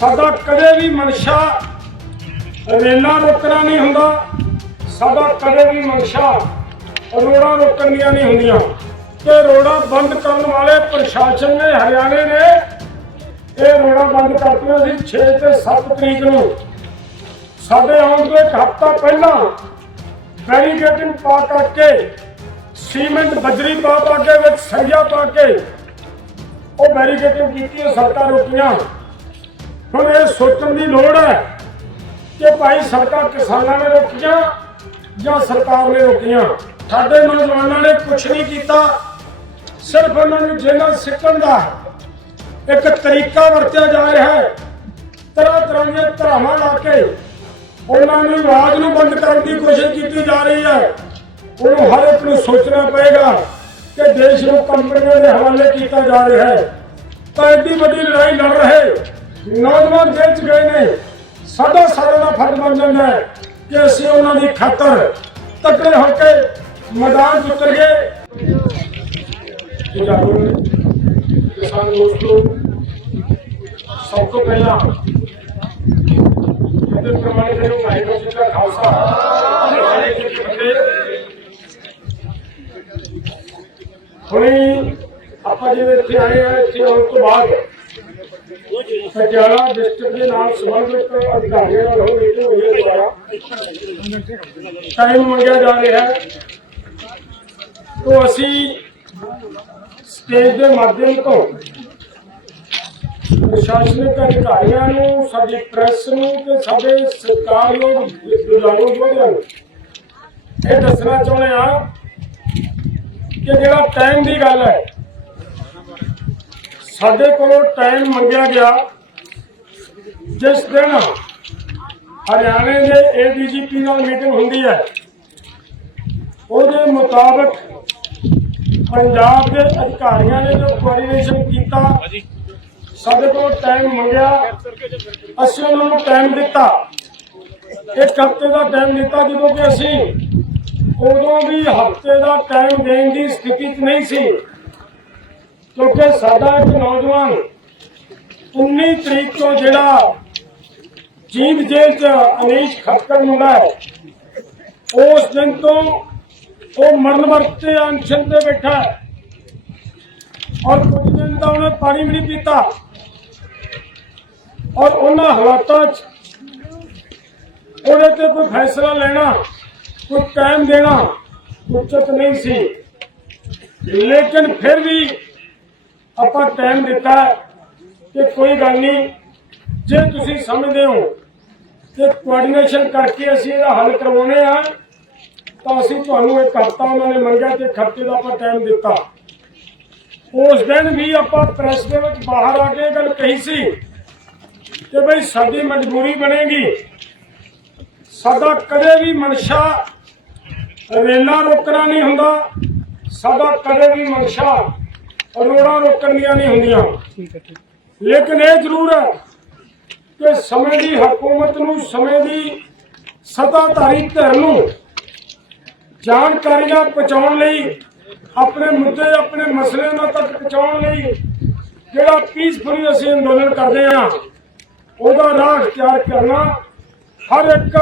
ਸਾਡਾ ਕਦੇ ਵੀ ਮਨਸ਼ਾ ਰੇਲਾਂ ਰੋਕਣਾ ਨਹੀਂ ਹੁੰਦਾ। ਸਾਡਾ ਕਦੇ ਵੀ ਮਨਸ਼ਾ ਰੋੜਾਂ ਰੋਕਣ ਦੀਆਂ ਨਹੀਂ ਹੁੰਦੀਆਂ। ਤੇ ਰੋੜਾਂ ਬੰਦ ਕਰਨ ਵਾਲੇ ਪ੍ਰਸ਼ਾਸਨ ਨੇ, ਹਰਿਆਣੇ ਨੇ ਇਹ ਰੋੜਾਂ ਬੰਦ ਕਰਤੀਆਂ ਸੀ 6 ਤੇ 7 ਤਰੀਕ ਨੂੰ। ਸਾਡੇ ਆਉਣ ਤੋਂ ਇੱਕ ਹਫ਼ਤਾ ਪਹਿਲਾਂ ਬੈਰੀਕੇਡਿੰਗ ਪਾ ਕਰਕੇ, ਸੀਮੈਂਟ ਬਜਰੀ ਪਾ ਪਾ ਕੇ, ਵਿੱਚ ਸਰੀਆ ਪਾ ਕੇ ਉਹ ਬੈਰੀਕੇਡਿੰਗ ਕੀਤੀ ਹੈ ਸੜਕਾਂ ਰੋਕੀਆਂ। ਹੁਣ ਇਹ ਸੋਚਣ ਦੀ ਲੋੜ ਹੈ ਕਿ ਭਾਈ ਸੜਕਾਂ ਕਿਸਾਨਾਂ ਨੇ ਰੋਕੀਆਂ ਜਾਂ ਸਰਕਾਰ ਨੇ ਰੋਕੀਆਂ? ਸਾਡੇ ਨੌਜਵਾਨਾਂ ਨੇ ਕੁਝ ਨਹੀਂ ਕੀਤਾ। ਸਿਰਫ ਉਹਨਾਂ ਨੂੰ ਜੇਲ੍ਹਾਂ ਸਿੱਟਣ ਦਾ ਇੱਕ ਤਰੀਕਾ ਵਰਤਿਆ ਜਾ ਰਿਹਾ ਹੈ। ਤਰ੍ਹਾਂ ਤਰ੍ਹਾਂ ਦੀਆਂ ਧਰਾਵਾਂ ਲਾ ਕੇ ਉਹਨਾਂ ਨੂੰ ਆਵਾਜ਼ ਨੂੰ ਬੰਦ ਕਰਨ ਦੀ ਕੋਸ਼ਿਸ਼ ਕੀਤੀ ਜਾ ਰਹੀ ਹੈ। ਉਹਨੂੰ ਹਰ ਇੱਕ ਨੂੰ ਸੋਚਣਾ ਪਏਗਾ ਕਿ ਦੇਸ਼ ਨੂੰ ਕੰਪਨੀਆਂ ਦੇ ਹਵਾਲੇ ਕੀਤਾ ਜਾ ਰਿਹਾ ਹੈ। ਤਾਂ ਐਡੀ ਵੱਡੀ ਲੜਾਈ ਲੜ ਰਹੇ ਨੌਜਵਾਨ ਜੇਲ੍ਹ ਚ ਗਏ ਨੇ। ਸਾਡਾ ਸਾਰਿਆਂ ਦਾ ਫਰਜ਼ ਬਣ ਜਾਂਦਾ ਹੈ ਕਿ ਅਸੀਂ ਉਹਨਾਂ ਦੀ ਖਾਤਰ ਤਕੜੇ ਹੋ ਕੇ ਮੈਦਾਨ 'ਚ ਉਤਰ ਕਿਸਾਨ ਦੋਸਤੋ, ਸਭ ਤੋਂ ਪਹਿਲਾਂ ਇਹਦੇ ਪ੍ਰਮਾਣੇ ਦੇ ਵਾਹਿਗੁਰੂ ਜੀ ਦਾ ਖਾਲਸਾ। ਵਾਹਿਗੁਰੂ ਹੁਣੇ ਆਪਾਂ ਜਿਵੇਂ ਇੱਥੇ ਆਏ ਆ ਇੱਥੇ ਆਉਣ ਤੋਂ ਬਾਅਦ ਪਟਿਆਲਾ ਡਿਸਟ੍ਰਿਕਟ ਦੇ ਨਾਲ ਸੰਬੰਧਿਤ ਅਧਿਕਾਰੀਆਂ ਨਾਲ ਹੋ ਮੀਟਿੰਗ ਹੋਈ ਹੈ ਟਾਈਮ ਮੰਗਿਆ ਜਾ ਰਿਹਾ ਹੈ। ਤੋਂ ਅਸੀਂ ਸਟੇਜ ਦੇ ਮਾਧਿਅਮ ਤੋਂ ਪ੍ਰਸ਼ਾਸਨਿਕ ਅਧਿਕਾਰੀਆਂ ਨੂੰ, ਸਾਡੀ ਪ੍ਰੈਸ ਨੂੰ ਤੇ ਸਾਡੇ ਸਰਕਾਰਯੋਗ ਵਿਭਾਗੋਂ ਨੂੰ ਇਹ ਦੱਸਣਾ ਚਾਹੁੰਦੇ ਆ ਕਿ ਜਿਹੜਾ ਟਾਈਮ ਦੀ ਗੱਲ ਹੈ ਸਾਡੇ ਕੋਲੋਂ ਟਾਈਮ ਮੰਗਿਆ ਗਿਆ। ਜਿਸ ਦਿਨ ਹਰਿਆਣੇ ਦੇ ਏਡੀਜੀਪੀ ਨਾਲ ਮੀਟਿੰਗ ਹੁੰਦੀ ਹੈ, ਉਹਦੇ ਮੁਤਾਬਕ ਪੰਜਾਬ ਦੇ ਅਧਿਕਾਰੀਆਂ ਨੇ ਜੋ ਕੋਆਰਡੀਨੇਸ਼ਨ ਕੀਤਾ, ਸਾਡੇ ਕੋਲ ਟਾਈਮ ਮੰਗਿਆ, ਅਸੀਂ ਉਹਨਾਂ ਨੂੰ ਟਾਈਮ ਦਿੱਤਾ। ਇੱਕ ਹਫ਼ਤੇ ਦਾ ਟਾਈਮ ਦਿੱਤਾ, ਜਦੋਂ ਕਿ ਅਸੀਂ ਉਦੋਂ ਵੀ ਹਫ਼ਤੇ ਦਾ ਟਾਈਮ ਦੇਣ ਦੀ ਸਥਿਤੀ 'ਚ ਨਹੀਂ ਸੀ। ਕਿਉਂਕਿ ਸਾਡਾ ਇੱਕ ਨੌਜਵਾਨ 19 ਤਰੀਕ ਤੋਂ ਜਿਹੜਾ ਜੀਂਦ ਜੇਲ੍ਹ 'ਚ ਅਨੀਸ਼ ਖੱਕਰ ਮੁੰਡਾ ਹੈ, ਉਸ ਦਿਨ ਤੋਂ ਉਹ ਮਰਨ ਵਰਤੇ ਅਨਸ਼ਨ ਤੇ ਬੈਠਾ ਔਰ ਕੁਝ ਦਿਨ ਦਾ ਉਹਨੇ ਪਾਣੀ ਵੀ ਨਹੀਂ ਪੀਤਾ। ਔਰ ਉਹਨਾਂ ਹਾਲਾਤਾਂ 'ਚ ਉਹਦੇ ਤੇ ਕੋਈ ਫੈਸਲਾ ਲੈਣਾ, ਕੋਈ ਟਾਈਮ ਦੇਣਾ ਉਚਿਤ ਨਹੀਂ ਸੀ। ਲੇਕਿਨ ਫਿਰ ਵੀ ਆਪਾਂ ਟਾਈਮ ਦਿੱਤਾ ਕਿ ਕੋਈ ਗੱਲ ਨਹੀਂ। ਜੇ ਤੁਸੀਂ ਸਮਝਦੇ ਹੋ ਕਿ ਕੋਆਰਡੀਨੇਸ਼ਨ ਕਰਕੇ ਅਸੀਂ ਇਹਦਾ ਹੱਲ ਕਰਵਾਉਣੇ ਆ, ਤਾਂ ਅਸੀਂ ਤੁਹਾਨੂੰ ਇੱਕ ਹਫ਼ਤਾ ਉਹਨਾਂ ਨੇ ਮੰਗਿਆ ਤੇ ਖਰਚੇ ਦਾ ਆਪਾਂ ਟਾਈਮ ਦਿੱਤਾ। ਉਸ ਦਿਨ ਵੀ ਆਪਾਂ ਪ੍ਰੈਸ ਦੇ ਵਿੱਚ ਬਾਹਰ ਆ ਕੇ ਇਹ ਗੱਲ ਕਹੀ ਸੀ ਕਿ ਭਈ ਸਾਡੀ ਮਜਬੂਰੀ ਬਣੇਗੀ। ਸਾਡਾ ਕਦੇ ਵੀ ਮਨਸ਼ਾ ਰੇਲਾ ਰੋਕਣਾ ਨਹੀਂ ਹੁੰਦਾ। ਸਾਡਾ ਕਦੇ ਵੀ ਮਨਸ਼ਾ ਰੋੜਾਂ ਰੋਕਣ ਦੀਆਂ ਨਹੀਂ ਹੁੰਦੀਆਂ। ਲੇਕਿਨ ਇਹ ਜ਼ਰੂਰ ਹੈ ਕਿ ਸਮੇਂ ਦੀ ਹਕੂਮਤ ਨੂੰ, ਸਮੇਂ ਦੀ ਸੱਤਾਧਾਰੀ ਧਿਰ ਨੂੰ ਜਾਣਕਾਰੀਆਂ ਪਹੁੰਚਾਉਣ ਲਈ, ਆਪਣੇ ਮੁੱਦੇ, ਆਪਣੇ ਮਸਲੇ ਦਾ ਤੱਕ ਪਹੁੰਚਾਉਣ ਲਈ ਜਿਹੜਾ ਪੀਸਫੁਲੀ ਅਸੀਂ ਅੰਦੋਲਨ ਕਰਦੇ ਹਾਂ, ਉਹਦਾ ਰਾਹ ਤਿਆਰ ਕਰਨਾ ਹਰ ਇੱਕ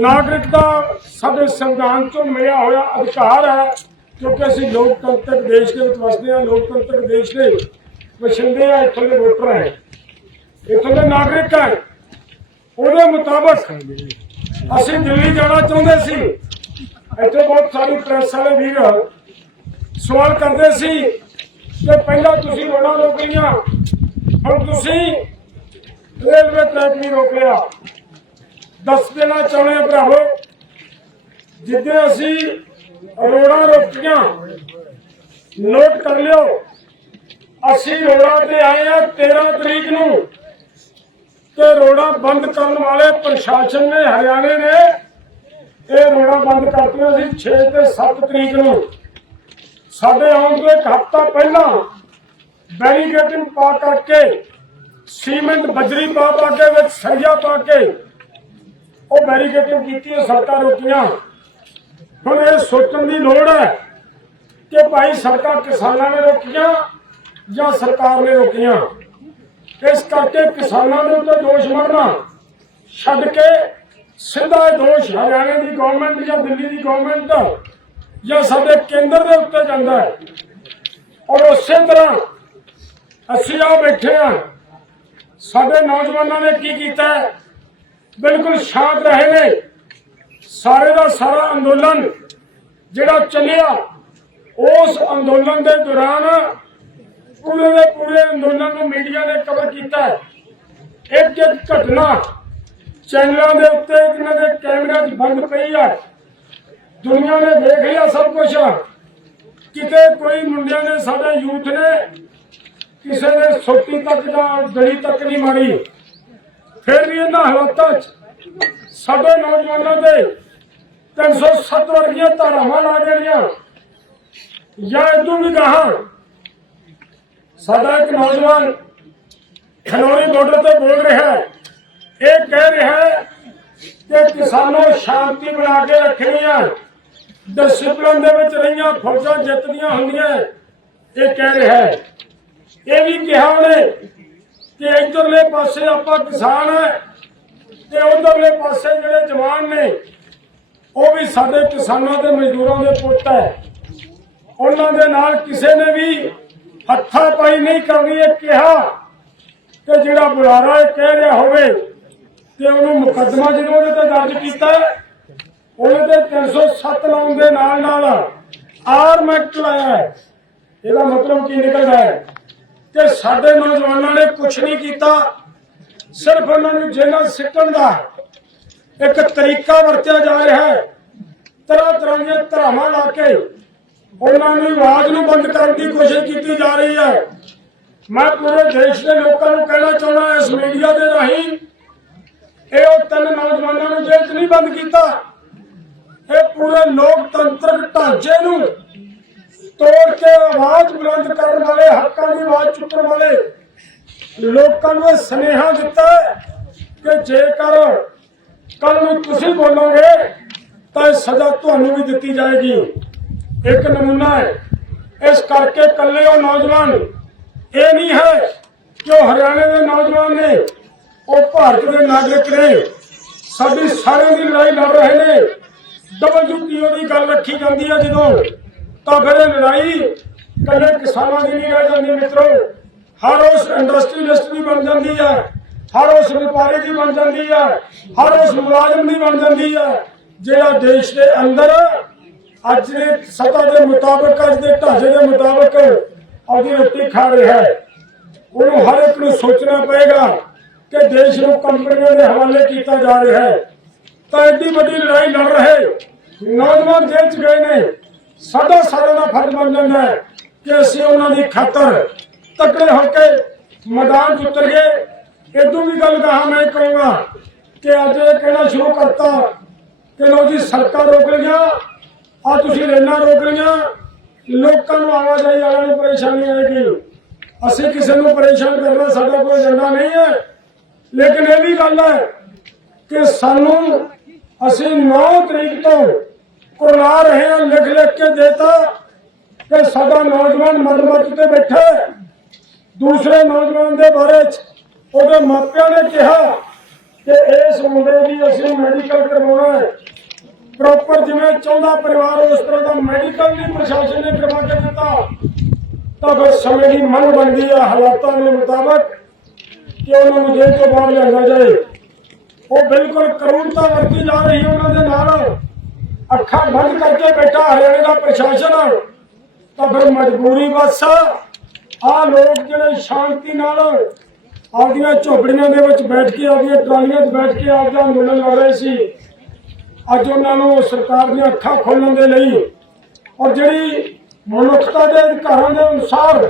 ਨਾਗਰਿਕ ਦਾ ਸਾਡੇ ਸੰਵਿਧਾਨ ਤੋਂ ਮਿਲਿਆ ਹੋਇਆ ਅਧਿਕਾਰ ਹੈ। ਕਿਉਂਕਿ ਅਸੀਂ ਲੋਕਤੰਤਰ ਦੇਸ਼ ਦੇ ਵਿੱਚ ਵਸਦੇ ਹਾਂ, ਲੋਕਤੰਤਰ ਦੇਸ਼ ਦੇ ਵਸਿੰਦੇ ਆ ਇੱਥੋਂ ਦੇ ਵੋਟਰ ਹੈ। ਇੱਥੋਂ ਦੇ ਨਾਗਰਿਕ ਹੈ। ਉਹਦੇ ਮੁਤਾਬਕ ਅਸੀਂ ਦਿੱਲੀ ਜਾਣਾ ਚਾਹੁੰਦੇ ਸੀ। ਇੱਥੇ ਬਹੁਤ ਸਾਰੀ ਪ੍ਰੈਸ ਵਾਲੇ ਵੀਰ ਸਵਾਲ ਕਰਦੇ ਸੀ ਕਿ ਪਹਿਲਾਂ ਤੁਸੀਂ ਰੋਣਾ ਰੋਕ ਲਈਆਂ ਹੁਣ ਤੁਸੀਂ ਰੇਲਵੇ ਟਰੈਕ ਨਹੀਂ ਰੋਕ ਲਿਆ। ਦੱਸ ਦੇਣਾ ਚਾਹੁੰਦੇ ਆ ਭਰਾਵੋ ਜਿੱਦੇ ਅਸੀਂ ਰੋੜਾਂ ਰੋਕੀਆਂ ਨੋਟ ਕਰ ਲਿਓ। ਅਸੀਂ ਰੋੜਾਂ ਤੇ ਆਏ ਆ 13 ਤਰੀਕ ਨੂੰ। ਤੇ ਰੋੜਾਂ ਬੰਦ ਕਰਨ ਵਾਲੇ ਪ੍ਰਸ਼ਾਸਨ ਨੇ, ਹਰਿਆਣੇ ਨੇ, ਇਹ ਰੋੜਾਂ ਬੰਦ ਕਰਤੀਆਂ ਸੀ 6 ਤੇ 7 ਤਰੀਕ ਨੂੰ। ਸਾਡੇ ਆਉਣ ਤੋਂ ਇੱਕ ਹਫ਼ਤਾ ਪਹਿਲਾਂ ਬੈਰੀਕੇਡਿੰਗ ਪਾ ਕਰਕੇ, ਸੀਮੈਂਟ ਬਜਰੀ ਪਾ ਪਾ ਕੇ, ਵਿੱਚ ਸਰੀਆ ਪਾ ਕੇ, ਉਹ ਬੈਰੀਕੇਡਿੰਗ ਕੀਤੀ ਸੜਕਾਂ ਰੋਕੀਆਂ ਹੁਣ ਇਹ ਸੋਚਣ ਦੀ ਲੋੜ ਹੈ ਕਿ ਭਾਈ ਸੜਕਾਂ ਕਿਸਾਨਾਂ ਨੇ ਰੋਕੀਆਂ ਜਾਂ ਸਰਕਾਰ ਨੇ ਰੋਕੀਆਂ। ਇਸ ਕਰਕੇ ਕਿਸਾਨਾਂ ਦੇ ਉੱਤੇ ਦੋਸ਼ ਮੜਨਾ ਛੱਡ ਕੇ ਸਿੱਧਾ ਦੋਸ਼ ਹਰਿਆਣੇ ਦੀ ਗਵਰਨਮੈਂਟ ਜਾਂ ਦਿੱਲੀ ਦੀ ਗਵਰਨਮੈਂਟ ਜਾਂ ਸਾਡੇ ਕੇਂਦਰ ਦੇ ਉੱਤੇ ਜਾਂਦਾ ਹੈ। ਔਰ ਉਸੇ ਤਰ੍ਹਾਂ ਅਸੀਂ ਆ ਬੈਠੇ ਆ ਸਾਡੇ ਨੌਜਵਾਨਾਂ ਨੇ ਕੀ ਕੀਤਾ ਬਿਲਕੁਲ ਸ਼ਾਂਤ ਰਹੇ ਨੇ। ਸਾਰੇ ਦਾ ਸਾਰਾ ਅੰਦੋਲਨ ਜਿਹੜਾ ਚੱਲਿਆ, ਉਸ ਅੰਦੋਲਨ ਦੇ ਦੌਰਾਨ ਪੂਰੇ ਦੇ ਪੂਰੇ ਅੰਦੋਲਨ ਨੂੰ ਮੀਡੀਆ ਨੇ ਕਵਰ ਕੀਤਾ ਇੱਕ ਇੱਕ ਘਟਨਾ ਚੈਨਲਾਂ ਦੇ ਉੱਤੇ, ਇਹਨਾਂ ਦੇ ਕੈਮਰਿਆਂ 'ਚ ਬੰਦ ਪਈ ਹੈ। ਦੁਨੀਆ ਨੇ ਦੇਖ ਲਿਆ ਸਭ ਕੁਝ ਕਿਤੇ ਕੋਈ ਮੁੰਡਿਆਂ ਨੇ ਸਾਡੇ ਯੂਥ ਨੇ ਕਿਸੇ ਨੇ ਸੋਟੀ ਤੱਕ ਜਾਂ ਗਲੀ ਤੱਕ ਨਹੀਂ ਮਾਰੀ। ਫਿਰ ਵੀ ਇਹਨਾਂ ਹਾਲਾਤਾਂ 'ਚ ਸਾਡੇ ਨੌਜਵਾਨਾਂ ਦੇ 307 ਵਰਗੀਆਂ ਧਾਰਾਵਾਂ ਲਾ ਦੇਣੀਆਂ। ਜਾਂ ਇਦੋਂ ਵੀ ਗਾਹਾਂ, ਸਾਡਾ ਇੱਕ ਨੌਜਵਾਨ ਖਨੌਰੀ ਬਾਰਡਰ ਤੇ ਬੋਲ ਰਿਹਾ ਹੈ। ਇਹ ਕਹਿ ਰਿਹਾ ਹੈ ਕਿ ਕਿਸਾਨੋਂ ਸ਼ਾਂਤੀ ਬਣਾ ਕੇ ਰੱਖਣੀ ਹੈ ਡਿਸਪਲਿਨ ਦੇ ਵਿੱਚ ਰਹੀਆਂ, ਫੌਜਾਂ ਜਿੱਤਦੀਆਂ ਹੁੰਦੀਆਂ ਇਹ ਕਹਿ ਰਿਹਾ ਹੈ। ਇਹ ਵੀ ਕਿਹਾ ਉਹਨੇ ਕਿ ਇਧਰਲੇ ਪਾਸੇ ਆਪਾਂ ਕਿਸਾਨ ਹੈ ਤੇ ਉਧਰਲੇ ਪਾਸੇ ਜਿਹੜੇ ਜਵਾਨ ਨੇ, ਉਹ ਵੀ ਸਾਡੇ ਕਿਸਾਨਾਂ ਤੇ ਮਜ਼ਦੂਰਾਂ ਦੇ ਪੁੱਤ ਹੈ। ਉਹਨਾਂ ਦੇ ਨਾਲ ਕਿਸੇ ਨੇ ਵੀ ਹੱਥਾਂ ਪਾਈ ਨਹੀਂ ਕਰਨੀ, ਇਹ ਕਿਹਾ ਕਿ ਜਿਹੜਾ ਬੁਲਾਰਾ ਇਹ ਕਹਿ ਰਿਹਾ ਹੋਵੇ ਤੇ ਉਹਨੂੰ ਮੁਕੱਦਮਾ ਜਿਹਨੂੰ ਉਹਦੇ ਤੇ ਦਰਜ ਕੀਤਾ ਉਹਦੇ ਤੇ 307 ਲਾਉਣ ਦੇ ਨਾਲ ਨਾਲ ਆਰਮ ਐਕਟ ਲਾਇਆ ਹੈ। ਇਹਦਾ ਮਤਲਬ ਕੀ ਨਿਕਲਦਾ ਹੈ? ਕਿ ਸਾਡੇ ਨੌਜਵਾਨਾਂ ਨੇ ਕੁਝ ਨਹੀਂ ਕੀਤਾ ਸਿਰਫ ਉਹਨਾਂ ਨੂੰ ਜੇਲ੍ਹਾਂ ਸਿੱਟਣ ਦਾ ਇੱਕ ਤਰੀਕਾ ਵਰਤਿਆ ਜਾ ਰਿਹਾ ਹੈ। ਤਰ੍ਹਾਂ ਤਰ੍ਹਾਂ ਦੀਆਂ ਧਰਾਵਾਂ ਲਾ ਕੇ ਉਹਨਾਂ ਦੀ ਆਵਾਜ਼ ਨੂੰ ਬੰਦ ਕਰਨ ਦੀ ਕੋਸ਼ਿਸ਼ ਕੀਤੀ ਜਾ ਰਹੀ ਹੈ। ਮੈਂ ਪੂਰੇ ਦੇਸ਼ ਦੇ ਲੋਕਾਂ ਨੂੰ ਕਹਿਣਾ ਚਾਹੁੰਦਾ ਇਸ ਮੀਡੀਆ ਦੇ ਰਾਹੀਂ ਇਹ ਉਹ ਤਿੰਨ ਨੌਜਵਾਨਾਂ ਨੂੰ ਜੇਲ੍ਹ 'ਚ ਨਹੀਂ ਬੰਦ ਕੀਤਾ। ਇਹ ਪੂਰੇ ਲੋਕਤੰਤਰਕ ਢਾਂਚੇ ਨੂੰ ਤੋੜ ਕੇ ਆਵਾਜ਼ ਬੁਲੰਦ ਕਰਨ ਵਾਲੇ, ਹੱਕਾਂ ਦੀ ਆਵਾਜ਼ ਚੁੱਕਣ ਵਾਲੇ ਲੋਕਾਂ ਨੂੰ ਇਹ ਸੁਨੇਹਾ ਦਿੱਤਾ ਕਿ ਜੇਕਰ ਕੱਲ ਨੂੰ ਤੁਸੀਂ ਬੋਲੋਗੇ, ਤਾਂ ਇਹ ਸਜ਼ਾ ਤੁਹਾਨੂੰ ਵੀ ਦਿੱਤੀ ਜਾਏਗੀ। ਇੱਕ ਨਮੂਨਾ ਹੈ, ਇਸ ਕਰਕੇ ਕੱਲੇ ਉਹ ਨੌਜਵਾਨ, ਇਹ ਨਹੀਂ ਹੈ ਕਿ ਉਹ ਹਰਿਆਣੇ ਦੇ ਨੌਜਵਾਨ ਨੇ, ਉਹ ਭਾਰਤ ਦੇ ਨਾਗਰਿਕ ਨੇ। ਸਾਡੀ ਸਾਰਿਆਂ ਦੀ ਲੜਾਈ ਲੜ ਰਹੇ ਨੇ। ਡਬਲਯੂਪੀਓ ਦੀ ਗੱਲ ਰੱਖੀ ਜਾਂਦੀ ਹੈ ਜਦੋਂ। ਤਾਂ ਫਿਰ ਇਹ ਲੜਾਈ ਕੱਲੇ ਕਿਸਾਨਾਂ ਦੀ ਨਹੀਂ ਰਹਿ ਜਾਂਦੀ ਮਿੱਤਰੋ। ਹਰ ਉਸ ਇੰਡਸਟਰੀਲਿਸਟ ਦੀ ਬਣ ਜਾਂਦੀ ਹੈ ਹਰ ਉਸ ਵਪਾਰੀ ਦੀ ਬਣ ਜਾਂਦੀ ਹੈ ਹਰ ਉਸ ਮੁਲਾਜ਼ਮ ਦੀ ਬਣ ਜਾਂਦੀ ਹੈ ਜਿਹੜਾ ਦੇਸ਼ ਦੇ ਅੰਦਰ ਅੱਜ ਦੇ ਸਤਾ ਦੇ ਮੁਤਾਬਕ, ਅੱਜ ਦੇ ਢਾਂਚੇ ਦੇ ਮੁਤਾਬਕ ਆਪਣੀ ਰੋਟੀ ਖਾ ਰਿਹਾ ਹੈ। ਉਹਨੂੰ ਹਰ ਇੱਕ ਨੂੰ ਸੋਚਣਾ ਪਏਗਾ ਕਿ ਦੇਸ਼ ਨੂੰ ਕੰਪਨੀਆਂ ਦੇ ਹਵਾਲੇ ਕੀਤਾ ਜਾ ਰਿਹਾ ਹੈ। ਤਾਂ ਐਡੀ ਵੱਡੀ ਲੜਾਈ ਲੜ ਰਹੇ ਨੌਜਵਾਨ ਜੇਲ੍ਹ ਚ ਗਏ ਨੇ। ਸਾਡਾ ਸਾਰਿਆਂ ਦਾ ਫਰਜ਼ ਬਣ ਜਾਂਦਾ ਹੈ ਕਿ ਅਸੀਂ ਉਹਨਾਂ ਦੀ ਖਾਤਰ ਤਕੜੇ ਹੋ ਕੇ ਮੈਦਾਨ 'ਚ ਉਤਰ ਗਏ। ਇਦੋਂ ਵੀ ਗੱਲ ਕਹਾ ਮੈਂ ਕਹੂੰਗਾ ਕਿ ਅੱਜ ਇਹ ਕਹਿਣਾ ਸ਼ੁਰੂ ਕਰਤਾ ਕਿ ਲੋ ਜੀ, ਸੜਕਾਂ ਰੋਕ ਲਈਆਂ, ਆ ਤੁਸੀਂ ਰੇਲਾਂ ਰੋਕ ਲਈਆਂ, ਲੋਕਾਂ ਨੂੰ ਆਵਾਜਾਈ ਵਾਲਿਆਂ ਨੂੰ ਪਰੇਸ਼ਾਨੀ ਆਏਗੀ ਅਸੀਂ ਕਿਸੇ ਨੂੰ ਪਰੇਸ਼ਾਨ ਕਰਨਾ ਸਾਡਾ ਕੋਈ ਏਜੰਡਾ ਨਹੀਂ ਹੈ। ਲੇਕਿਨ ਇਹ ਵੀ ਗੱਲ ਹੈ ਕਿ ਸਾਨੂੰ ਅਸੀਂ 9 ਤਰੀਕ ਤੋਂ ਕੁਰਲਾ ਰਹੇ ਹਾਂ ਲਿਖ ਲਿਖ ਕੇ ਦੇਤਾ ਕਿ ਸਾਡਾ ਨੌਜਵਾਨ ਮਰਮਤ ਤੇ ਬੈਠਾ ਦੂਸਰੇ ਨੌਜਵਾਨ ਦੇ ਬਾਰੇ ਚ ਉਹਦੇ ਮਾਪਿਆਂ ਨੇ ਕਿਹਾ ਕਿ ਇਸ ਮੁੰਡੇ ਦੀ ਅਸੀਂ ਮੈਡੀਕਲ ਕਰਵਾਉਣਾ ਹੈ। ਪ੍ਰੋਪਰ ਜਿਵੇਂ ਚਾਹੁੰਦਾ ਪਰਿਵਾਰ ਉਸ ਤਰ੍ਹਾਂ ਦਾ ਮੈਡੀਕਲ ਨਹੀਂ ਪ੍ਰਸ਼ਾਸਨ ਨੇ ਕਰਵਾ ਕੇ ਦਿੱਤਾ। ਤਾਂ ਫਿਰ ਸਮੇਂ ਦੀ ਮੰਗ ਬਣਦੀ ਹੈ ਹਾਲਾਤਾਂ ਦੇ ਮੁਤਾਬਕ ਕਿ ਉਹਨਾਂ ਨੂੰ ਜੇਲ੍ਹ ਤੋਂ ਬਾਹਰ ਲਿਆਂਦਾ ਜਾਏ। ਉਹ ਬਿਲਕੁਲ ਕਰੂਰਤਾ ਵਰਤੀ ਜਾ ਰਹੀ ਉਹਨਾਂ ਦੇ ਨਾਲ। ਅੱਖਾਂ ਬੰਦ ਕਰਕੇ ਬੈਠਾ ਹਰਿਆਣੇ ਦਾ ਪ੍ਰਸ਼ਾਸਨ। ਤਾਂ ਫਿਰ ਮਜਬੂਰੀ ਬਸ ਆ ਲੋਕ ਜਿਹੜੇ ਸ਼ਾਂਤੀ ਨਾਲ ਆਪਦੀਆਂ ਝੋਪੜੀਆਂ ਦੇ ਵਿੱਚ ਬੈਠ ਕੇ, ਆਪਦੀਆਂ ਟਰਾਲੀਆਂ 'ਚ ਬੈਠ ਕੇ ਆਪਦਾ ਅੰਦੋਲਨ ਲੜ ਰਹੇ ਸੀ। ਅੱਜ ਉਹਨਾਂ ਨੂੰ ਸਰਕਾਰ ਦੀਆਂ ਅੱਖਾਂ ਖੋਲਣ ਦੇ ਲਈ ਔਰ ਜਿਹੜੀ ਮਨੁੱਖਤਾ ਦੇ ਅਧਿਕਾਰਾਂ ਦੇ ਅਨੁਸਾਰ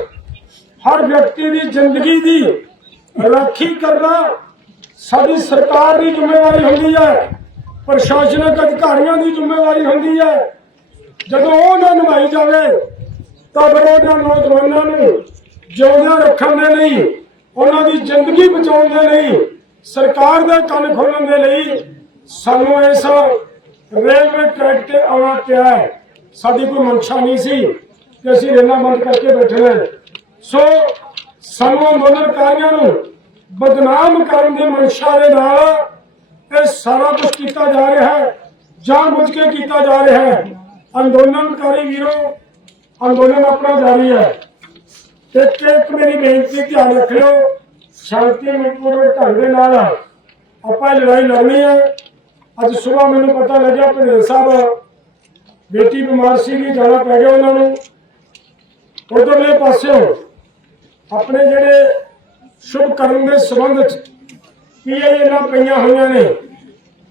ਹਰ ਵਿਅਕਤੀ ਦੀ ਜ਼ਿੰਦਗੀ ਦੀ ਰਾਖੀ ਕਰਨਾ ਸਾਡੀ ਸਰਕਾਰ ਦੀ ਜ਼ਿੰਮੇਵਾਰੀ ਹੁੰਦੀ ਹੈ, ਪ੍ਰਸ਼ਾਸਨਿਕ ਅਧਿਕਾਰੀਆਂ ਦੀ ਜ਼ਿੰਮੇਵਾਰੀ ਹੁੰਦੀ ਹੈ। ਜਦੋਂ ਉਹ ਨਾ ਨਿਭਾਈ ਜਾਵੇ ਤਾਂ ਫਿਰ ਉਹਨਾਂ ਨੌਜਵਾਨਾਂ ਨੂੰ ਜਿਉਂਦਿਆਂ ਰੱਖਣ ਦੇ ਲਈ, ਉਹਨਾਂ ਦੀ ਜ਼ਿੰਦਗੀ ਬਚਾਉਣ ਦੇ ਲਈ, ਸਰਕਾਰ ਦੇ ਕੰਨ ਖੋਲਣ ਦੇ ਲਈ ਸਾਨੂੰ ਇਸ ਰੇਲਵੇ ਟਰੈਕ ਤੇ ਆਉਣਾ ਪਿਆ ਹੈ। ਸਾਡੀ ਕੋਈ ਮਨਸ਼ਾ ਨਹੀਂ ਸੀ ਕਿ ਅਸੀਂ ਰੇਲਾਂ ਬੰਦ ਕਰਕੇ ਬੈਠੇ ਹਾਂ ਸੋ ਸਾਨੂੰ ਅੰਦੋਲਨਕਾਰੀਆਂ ਨੂੰ ਬਦਨਾਮ ਕਰਨ ਦੀ ਮਨਸ਼ਾ ਦੇ ਨਾਲ ਇਹ ਸਾਰਾ ਕੁਝ ਕੀਤਾ ਜਾ ਰਿਹਾ ਹੈ ਜਾਣ ਬੁੱਝ ਕੇ ਕੀਤਾ ਜਾ ਰਿਹਾ ਹੈ। ਅੰਦੋਲਨਕਾਰੀ ਵੀਰੋ ਅੰਦੋਲਨ ਆਪਣਾ ਜਾਰੀ ਹੈ। ਤੇ ਇੱਕ ਮੇਰੀ ਬੇਨਤੀ ਧਿਆਨ ਰੱਖਿਓ ਸ਼ਾਂਤੀ ਮਨਪੂਰਵਕ ਢੰਗ ਦੇ ਨਾਲ ਆਪਾਂ ਇਹ ਲੜਾਈ ਲੜਨੀ ਹੈ। ਅੱਜ ਸਵੇਰ ਮੈਨੂੰ ਪਤਾ ਲੱਗਿਆ ਭਨੇਰ ਸਾਹਿਬ, ਬੇਟੀ ਬਿਮਾਰ ਸੀ ਵੀ ਜਾਣਾ ਪੈ ਗਿਆ ਉਹਨਾਂ ਨੂੰ। ਉਧਰਲੇ ਪਾਸਿਓਂ ਆਪਣੇ ਜਿਹੜੇ ਸ਼ੁਭ ਕਰਨ ਦੇ ਸੰਬੰਧ ਚ ਪੀਆਈਏ ਨਾਲ ਪਈਆਂ ਹੋਈਆਂ ਨੇ,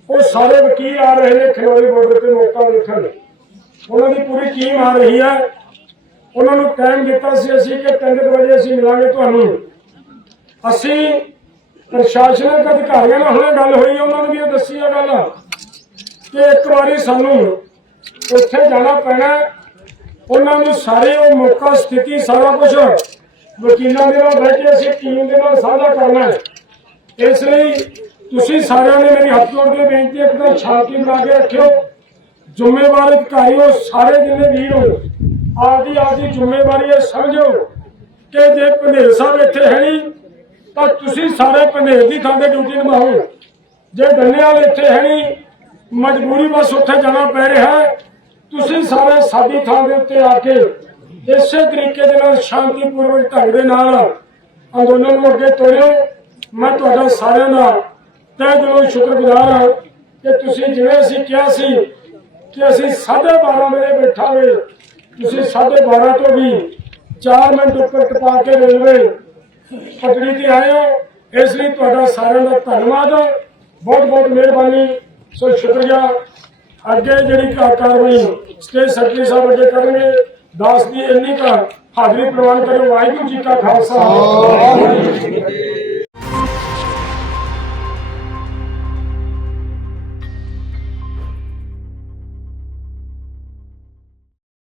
ਉਹ ਸਾਰੇ ਵਕੀਲ ਆ ਰਹੇ ਨੇ ਖਿਡੌਰੀ ਬਾਰਡਰ ਤੇ ਮੌਕਾ ਦੇਖਣ ਉਹਨਾਂ ਦੀ ਪੂਰੀ ਟੀਮ ਆ ਰਹੀ ਹੈ। ਉਹਨਾਂ ਨੂੰ ਟਾਈਮ ਦਿੱਤਾ ਸੀ ਅਸੀਂ ਕਿ 3 ਵਜੇ ਅਸੀਂ ਮਿਲਾਂਗੇ ਤੁਹਾਨੂੰ। ਅਸੀਂ ਪ੍ਰਸ਼ਾਸਨਿਕ ਅਧਿਕਾਰੀਆਂ ਨਾਲ ਹੁਣੇ ਗੱਲ ਹੋਈ, ਉਹਨਾਂ ਨੂੰ ਵੀ ਇਹ ਦੱਸੀ ਹੈ ਗੱਲ ਕਿ ਇੱਕ ਵਾਰੀ ਸਾਨੂੰ ਉੱਥੇ ਜਾਣਾ ਪੈਣਾ ਉਹਨਾਂ ਨੂੰ ਸਾਰੇ ਉਹ ਮੌਕਾ, ਸਥਿਤੀ, ਸਾਰਾ ਕੁਝ ਵਕੀਲਾਂ ਦੇ ਨਾਲ ਬਹਿ ਕੇ ਅਸੀਂ ਟੀਮ ਦੇ ਨਾਲ ਸਾਂਝਾ ਕਰਨਾ ਹੈ। ਇਸ ਲਈ ਤੁਸੀਂ ਸਾਰਿਆਂ ਨੇ ਮੇਰੀ ਹੱਥ ਜੋੜ ਕੇ ਬੇਨਤੀ ਇੱਕ ਕਿ ਤਾਂ ਸ਼ਾਂਤੀ ਬਣਾ ਕੇ ਰੱਖਿਓ। ਜ਼ਿੰਮੇਵਾਰ ਅਧਿਕਾਰੀ ਹੋ, ਸਾਰੇ ਜਿੰਨੇ ਵੀਰ ਹੋ ਆਪਦੀ ਆਪਦੀ ਜ਼ਿੰਮੇਵਾਰੀ ਇਹ ਸਮਝੋ ਕਿ ਜੇ ਪੰਧੇਰ ਸਾਹਿਬ ਇੱਥੇ ਹੈ ਨਹੀਂ, ਤਾਂ ਤੁਸੀਂ ਸਾਰੇ ਪੰਧੇਰ ਦੀ ਥਾਂ ਤੇ ਡਿਊਟੀ ਨਿਭਾਓ। ਜੇ ਡੰਨੇਵਾਲ ਇੱਥੇ ਹੈ ਨਹੀਂ, ਮਜਬੂਰੀ ਬਸ ਉੱਥੇ ਜਾਣਾ ਪੈ ਰਿਹਾ ਤੁਸੀਂ ਸਾਰੇ ਸਾਡੀ ਥਾਂ ਦੇ ਉੱਤੇ ਆ ਕੇ ਇਸੇ ਤਰੀਕੇ ਦੇ ਨਾਲ ਸ਼ਾਂਤੀਪੂਰਵਕ ਢੰਗ ਦੇ ਨਾਲ ਅੰਦੋਲਨ ਨੂੰ ਅੱਗੇ ਤੋਰਿਓ। ਮੈਂ ਤੁਹਾਡਾ ਸਾਰਿਆਂ ਦਾ ਤਹਿ ਦਿਲੋਂ ਸ਼ੁਕਰਗੁਜ਼ਾਰ ਹਾਂ ਕਿ ਤੁਸੀਂ ਜਿਵੇਂ ਅਸੀਂ ਕਿਹਾ ਸੀ ਕਿ ਅਸੀਂ 12:30 ਵਜੇ ਬੈਠਾਂਗੇ। ਤੁਸੀਂ 12:30 ਤੋਂ ਵੀ 4 ਮਿੰਟ ਉੱਪਰ ਟਪਾ ਕੇ ਰੇਲਵੇ ਪਟੜੀ ਤੇ ਆਏ ਹੋ, ਇਸ ਲਈ ਤੁਹਾਡਾ ਸਾਰਿਆਂ ਦਾ ਧੰਨਵਾਦ ਬਹੁਤ ਬਹੁਤ ਮਿਹਰਬਾਨੀ। ਸੋ ਸ਼ੁਕਰੀਆ। ਅੱਗੇ ਜਿਹੜੀ ਕਾਰਵਾਈ ਸਟੇਟ ਸੈਕਟਰੀ ਸਾਹਿਬ ਅੱਗੇ ਕਰਨਗੇ, ਦਾਸ ਦੀ ਇੰਨੀ ਕਾ ਹਾਜ਼ਰੀ ਪ੍ਰਵਾਨ ਕਰੋ ਵਾਹਿਗੁਰੂ ਜੀ ਕਾ ਖਾਲਸਾ। ਵਾਹਿਗੁਰੂ ਜੀ ਕੀ ਫਤਿਹ।